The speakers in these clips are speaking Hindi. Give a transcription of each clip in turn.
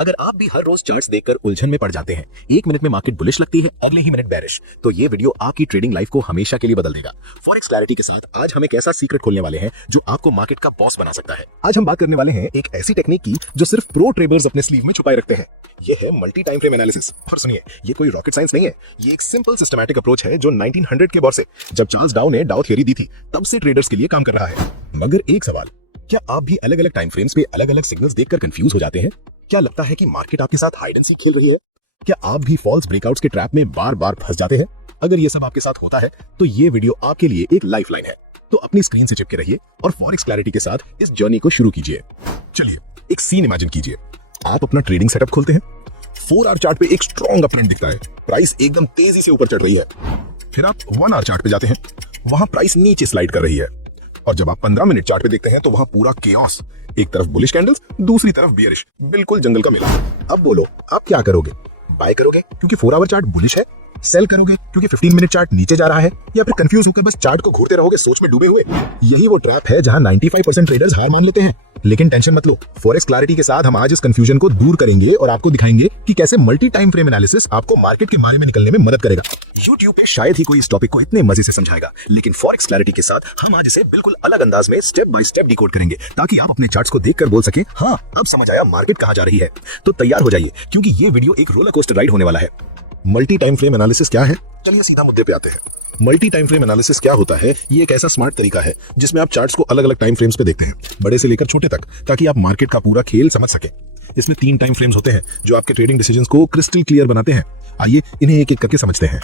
अगर आप भी हर रोज चार्ट्स देखकर उलझन में पड़ जाते हैं, एक मिनट में मार्केट बुलिश लगती है, अगले ही मिनट बेरिश, तो ये वीडियो आपकी ट्रेडिंग लाइफ को हमेशा के लिए बदल देगा। फॉरेक्स क्लैरिटी के साथ आज हम एक ऐसा सीक्रेट खोलने वाले हैं जो आपको मार्केट का बॉस बना सकता है। आज हम बात करने वाले हैं एक ऐसी टेक्निक की जो सिर्फ प्रो ट्रेडर्स अपने स्लीव में छुपाए रखते हैं। ये है मल्टी टाइम फ्रेम एनालिसिस। और सुनिए, ये कोई रॉकेट साइंस नहीं है, ये एक सिंपल सिस्टमैटिक अप्रोच है जो 1900 के दौर से, जब चार्ल्स डाउ ने डाउ थ्योरी दी थी, तब से ट्रेडर्स के लिए काम कर रहा है। मगर एक सवाल, क्या आप भी अलग अलग टाइम फ्रेम्स पे अलग अलग सिग्नल्स देखकर कंफ्यूज हो जाते हैं? क्या लगता है कि मार्केट आपके साथ हाइड एंड सीक खेल रही है? क्या आप भी फॉल्स ब्रेकआउट्स के ट्रैप में बार बार फंस जाते हैं? अगर ये सब आपके साथ होता है तो ये वीडियो आपके लिए एक लाइफलाइन है। तो अपनी स्क्रीन से चिपके रहिए और फॉरेक्स क्लैरिटी के साथ इस जर्नी को शुरू कीजिए। चलिए एक सीन इमेजिन कीजिए। आप अपना ट्रेडिंग सेटअप खोलते हैं, 4 आवर चार्ट पे एक स्ट्रॉन्ग अपट्रेंड दिखता है, प्राइस एकदम तेजी से ऊपर चढ़ रही है। फिर आप 1 आवर चार्ट पे जाते हैं, वहां प्राइस नीचे स्लाइड कर रही है। और जब आप 15 मिनट चार्ट पे देखते हैं तो वहां पूरा केओस, एक तरफ बुलिश कैंडल्स, दूसरी तरफ बियरिश, बिल्कुल जंगल का मेला। अब बोलो, आप क्या करोगे? बाय करोगे क्योंकि 4 आवर चार्ट बुलिश है? सेल करोगे क्योंकि 15 मिनट चार्ट नीचे जा रहा है? या फिर कंफ्यूज होकर बस चार्ट को घूरते रहोगे सोच में डूबे हुए? यही वो ट्रैप है जहां 95% ट्रेडर्स हार मान लेते हैं। लेकिन टेंशन मत लो, फॉरेक्स क्लैरिटी के साथ हम आज इस कंफ्यूजन को दूर करेंगे और आपको दिखाएंगे कि कैसे मल्टी टाइम फ्रेम एनालिसिस आपको मार्केट के बारे में निकलने में मदद करेगा। YouTube पे शायद ही कोई इस टॉपिक को इतने मजे से समझाएगा, लेकिन फॉरेक्स क्लैरिटी के साथ हम आज इसे बिल्कुल अलग अंदाज में स्टेप बाय स्टेप डिकोड करेंगे, ताकि आप अपने चार्ट्स को देखकर बोल सके, हाँ अब समझ आया मार्केट कहां जा रही है। तो तैयार हो जाइए, क्योंकि ये वीडियो एक रोलर कोस्टर राइड होने वाला है। मल्टी टाइम फ्रेम एनालिसिस क्या है? चलिए सीधा मुद्दे पे आते हैं। मल्टी टाइम फ्रेम एनालिसिस क्या होता है? ये एक ऐसा स्मार्ट तरीका है जिसमें आप चार्ट्स को अलग अलग टाइम फ्रेम्स पे देखते हैं, बड़े से लेकर छोटे तक, ताकि आप मार्केट का पूरा खेल समझ सके। इसमें 3 टाइम फ्रेम्स होते हैं जो आपके ट्रेडिंग डिसीजंस को क्रिस्टल क्लियर बनाते हैं। आइए इन्हें एक एक करके समझते हैं।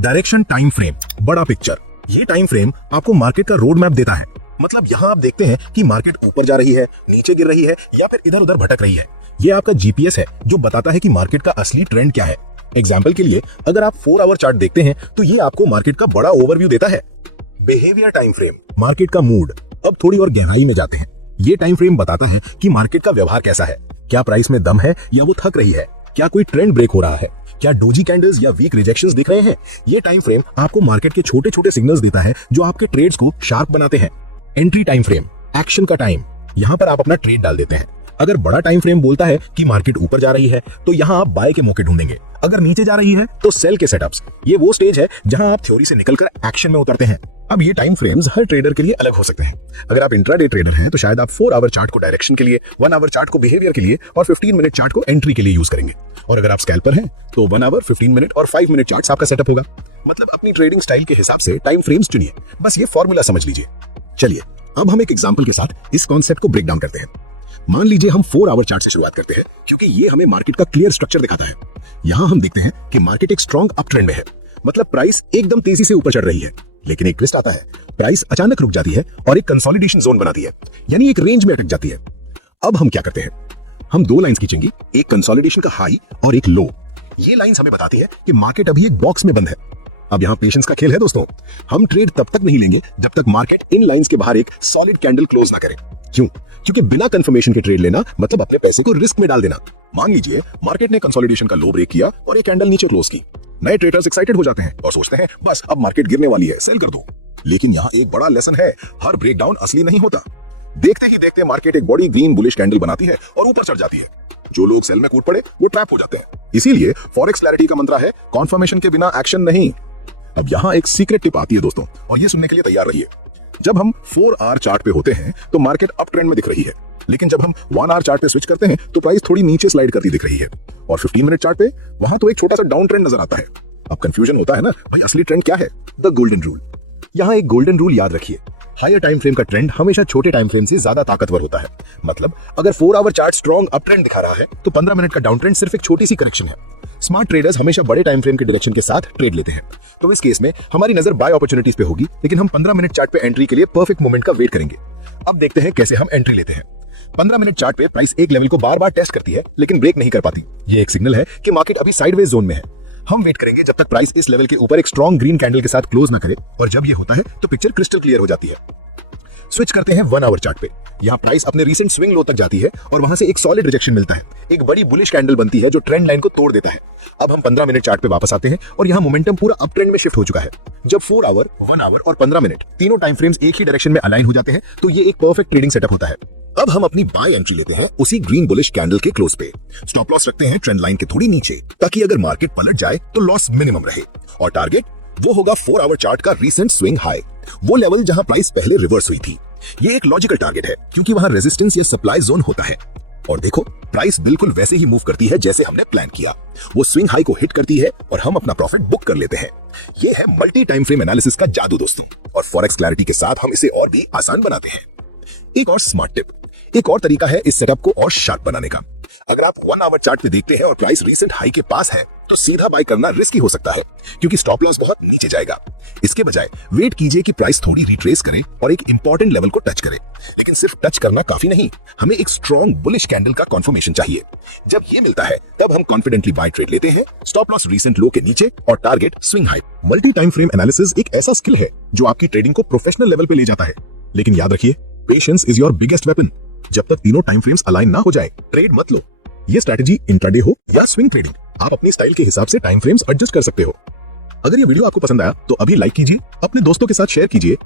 डायरेक्शन टाइम फ्रेम, बड़ा पिक्चर। ये टाइम फ्रेम आपको मार्केट का रोड मैप देता है। मतलब यहाँ आप देखते हैं कि मार्केट ऊपर जा रही है, नीचे गिर रही है या फिर इधर उधर भटक रही है। ये आपका जीपीएस है जो बताता है कि मार्केट का असली ट्रेंड क्या है। एग्जाम्पल के लिए, अगर आप 4 आवर चार्ट देखते हैं तो ये आपको मार्केट का बड़ा ओवरव्यू देता है। बिहेवियर टाइम फ्रेम, मार्केट का मूड। अब थोड़ी और गहराई में जाते हैं। ये टाइम फ्रेम बताता है कि मार्केट का व्यवहार कैसा है। क्या प्राइस में दम है या वो थक रही है? क्या कोई ट्रेंड ब्रेक हो रहा है? क्या डोजी कैंडल्स या वीक रिजेक्शंस दिख रहे हैं? ये टाइम फ्रेम आपको मार्केट के छोटे छोटे सिग्नल्स देता है जो आपके ट्रेड्स को शार्प बनाते हैं। एंट्री टाइम फ्रेम, एक्शन का टाइम। यहाँ पर आप अपना ट्रेड डाल देते हैं। अगर बड़ा टाइम फ्रेम बोलता है कि मार्केट ऊपर जा रही है तो यहाँ आप बाय के मौके ढूंढेंगे। अगर नीचे जा रही है तो सेल के सेटअप्स। ये वो स्टेज है जहां आप थ्योरी से निकलकर एक्शन में उतरते हैं। अब ये टाइम फ्रेम्स हर ट्रेडर के लिए अलग हो सकते हैं। अगर आप इंट्राडे ट्रेडर हैं तो शायद आप 4 आवर चार्ट को डायरेक्शन के लिए, 1 आवर चार्ट को बिहेवियर के लिए और 15 मिनट चार्ट को एंट्री के लिए यूज करेंगे। और अगर आप स्कैल्पर हैं तो 1 आवर, 15 मिनट और 5 मिनट चार्ट्स आपका सेटअप होगा। मतलब अपनी ट्रेडिंग स्टाइल के हिसाब से टाइम फ्रेम्स चुनिए। बस ये फॉर्मूला समझ लीजिए। चलिए अब हम एक एग्जाम्पल के साथ इस कॉन्सेप्ट को ब्रेक डाउन करते हैं। मान लीजिए हम 4 आवर चार्ट से शुरुआत करते हैं, क्योंकि ये हमें मार्केट का क्लियर स्ट्रक्चर दिखाता है। यहाँ हम देखते हैं कि मार्केट एक स्ट्रॉन्ग अप ट्रेंड में है। मतलब प्राइस एकदम तेजी से ऊपर चढ़ रही है। लेकिन एक ट्विस्ट आता है, प्राइस अचानक रुक जाती है और एक कंसोलिडेशन जोन बनाती है, यानी एक रेंज में अटक जाती है। अब हम क्या करते हैं? हम 2 लाइंस खींचेंगे, एक कंसोलिडेशन का हाई और एक लो। ये लाइंस हमें बताती है कि मार्केट अभी एक बॉक्स में बंद है। अब यहाँ पेशेंस का खेल है दोस्तों। हम ट्रेड तब तक नहीं लेंगे जब तक मार्केट इन लाइंस के बाहर एक सॉलिड कैंडल क्लोज ना करे। क्यों? क्योंकि बिना कंफर्मेशन के ट्रेड लेना मतलब अपने पैसे को रिस्क में डाल देना। मान लीजिए मार्केट ने कंसोलिडेशन का लो ब्रेक किया और ये कैंडल नीचे क्लोज की। नए ट्रेडर्स एक्साइटेड हो जाते हैं और सोचते हैं बस अब मार्केट गिरने वाली है, सेल कर दूं। लेकिन यहाँ एक बड़ा लेसन है, हर ब्रेकडाउन असली नहीं होता। देखते ही देखते मार्केट एक बड़ी ग्रीन बुलिश कैंडल बनाती है और ऊपर चढ़ जाती है। जो लोग सेल में कूद पड़े वो ट्रैप हो जाते हैं। इसीलिए फॉरेक्स क्लैरिटी का मंत्र है, कॉन्फर्मेशन के बिना एक्शन नहीं। अब यहाँ एक सीक्रेट टिप आती है दोस्तों, और ये सुनने के लिए तैयार रहिए। जब हम 4 आवर चार्ट पे होते हैं तो मार्केट अप ट्रेंड में दिख रही है, लेकिन जब हम 1 आवर चार्ट पे स्विच करते हैं तो प्राइस थोड़ी नीचे स्लाइड करती दिख रही है। और 15 मिनट चार्ट पे वहां तो एक छोटा सा डाउन ट्रेंड नजर आता है। अब कंफ्यूजन होता है ना, भाई असली ट्रेंड क्या है? The golden rule. यहाँ एक गोल्डन रूल याद रखिए, हायर टाइम फ्रेम का ट्रेंड हमेशा छोटे टाइम फ्रेम से ज्यादा ताकतवर होता है। मतलब अगर 4 our chart strong up trend दिखा रहा है तो 15 मिनट का डाउन ट्रेंड सिर्फ एक छोटी सी करेक्शन है। स्मार्ट ट्रेडर्स हमेशा बड़े टाइम फ्रेम के डायरेक्शन के साथ ट्रेड लेते हैं। तो इस केस में हमारी नजर बाय अपॉर्चुनिटीज पे होगी, लेकिन हम 15 मिनट चार्ट पे एंट्री के लिए परफेक्ट मोमेंट का वेट करेंगे। अब देखते हैं कैसे हम एंट्री लेते हैं। 15 मिनट चार्ट पे प्राइस एक लेवल को बार बार टेस्ट करती है लेकिन ब्रेक नहीं कर पाती। ये एक सिग्नल है कि मार्केट अभी साइडवेज जोन में है। हम वेट करेंगे जब तक प्राइस इस लेवल के ऊपर एक स्ट्रॉन्ग ग्रीन कैंडल के साथ क्लोज ना करे, और जब ये होता है तो पिक्चर क्रिस्टल क्लियर हो जाती है। स्विच करते हैं 1 आवर चार्ट पे। यहाँ प्राइस अपने रीसेंट स्विंग लो तक जाती है और वहां से एक सॉलिड रिजेक्शन मिलता है, एक बड़ी बुलिश कैंडल बनती है जो ट्रेंड लाइन को तोड़ देता है। अब हम 15 मिनट चार्ट पे वापस आते हैं और यहाँ मोमेंटम पूरा अप ट्रेंड में शिफ्ट हो चुका है। जब 4 आवर, 1 आवर और 15 मिनट तीनों टाइम फ्रेम्स एक ही डायरेक्शन में अलाइन हो जाते हैं तो ये एक परफेक्ट ट्रेडिंग सेटअप होता है। अब हम अपनी बाय एंट्री लेते हैं उसी ग्रीन बुलिश कैंडल के क्लोज पे। स्टॉप लॉस रखते हैं ट्रेंड लाइन के थोड़ी नीचे ताकि अगर मार्केट पलट जाए तो लॉस मिनिमम रहे। और टारगेट वो होगा 4 आवर चार्ट का रीसेंट स्विंग हाई, वो लेवल जहां प्राइस पहले रिवर्स हुई थी। ये एक लॉजिकल टारगेट है क्योंकि वहां रेजिस्टेंस या सप्लाई जोन होता है। और देखो प्राइस बिल्कुल वैसे ही मूव करती है जैसे हमने प्लान किया। वो स्विंग हाई को हिट करती है और हम अपना प्रॉफिट बुक कर लेते हैं। ये है मल्टी टाइम फ्रेम एनालिसिस का जादू दोस्तों, और फॉरेक्स क्लैरिटी के साथ हम इसे और भी आसान बनाते हैं। एक और स्मार्ट टिप, एक और तरीका है इस सेटअप को और शार्प बनाने का। अगर आप 1 आवर चार्ट पे देखते हैं और प्राइस रीसेंट हाई के पास है तो सीधा बाय करना रिस्की हो सकता है क्योंकि स्टॉप लॉस बहुत नीचे जाएगा। इसके बजाय वेट कीजिए कि प्राइस थोड़ी रिट्रेस करे और एक इंपॉर्टेंट लेवल को टच करे। लेकिन सिर्फ टच करना काफी नहीं, हमें एक स्ट्रॉन्ग बुलिश कैंडल का कंफर्मेशन चाहिए। जब ये मिलता है तब हम कॉन्फिडेंटली बाय ट्रेड लेते हैं, स्टॉप लॉस रीसेंट लो के नीचे और target swing high. Multi time frame analysis एक ऐसा स्किल है जो आपकी ट्रेडिंग को प्रोफेशनल लेवल पे ले जाता है। लेकिन याद रखिए, patience is your biggest weapon. जब तक तीनों टाइम फ्रेम्स अलाइन ना हो जाए ट्रेड मत लो। ये स्ट्रैटेजी इंट्राडे हो या स्विंग ट्रेडिंग, आप अपनी स्टाइल के हिसाब से टाइम फ्रेम्स एडजस्ट कर सकते हो। अगर ये वीडियो आपको पसंद आया तो अभी लाइक कीजिए, अपने दोस्तों के साथ शेयर कीजिए